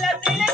la tele.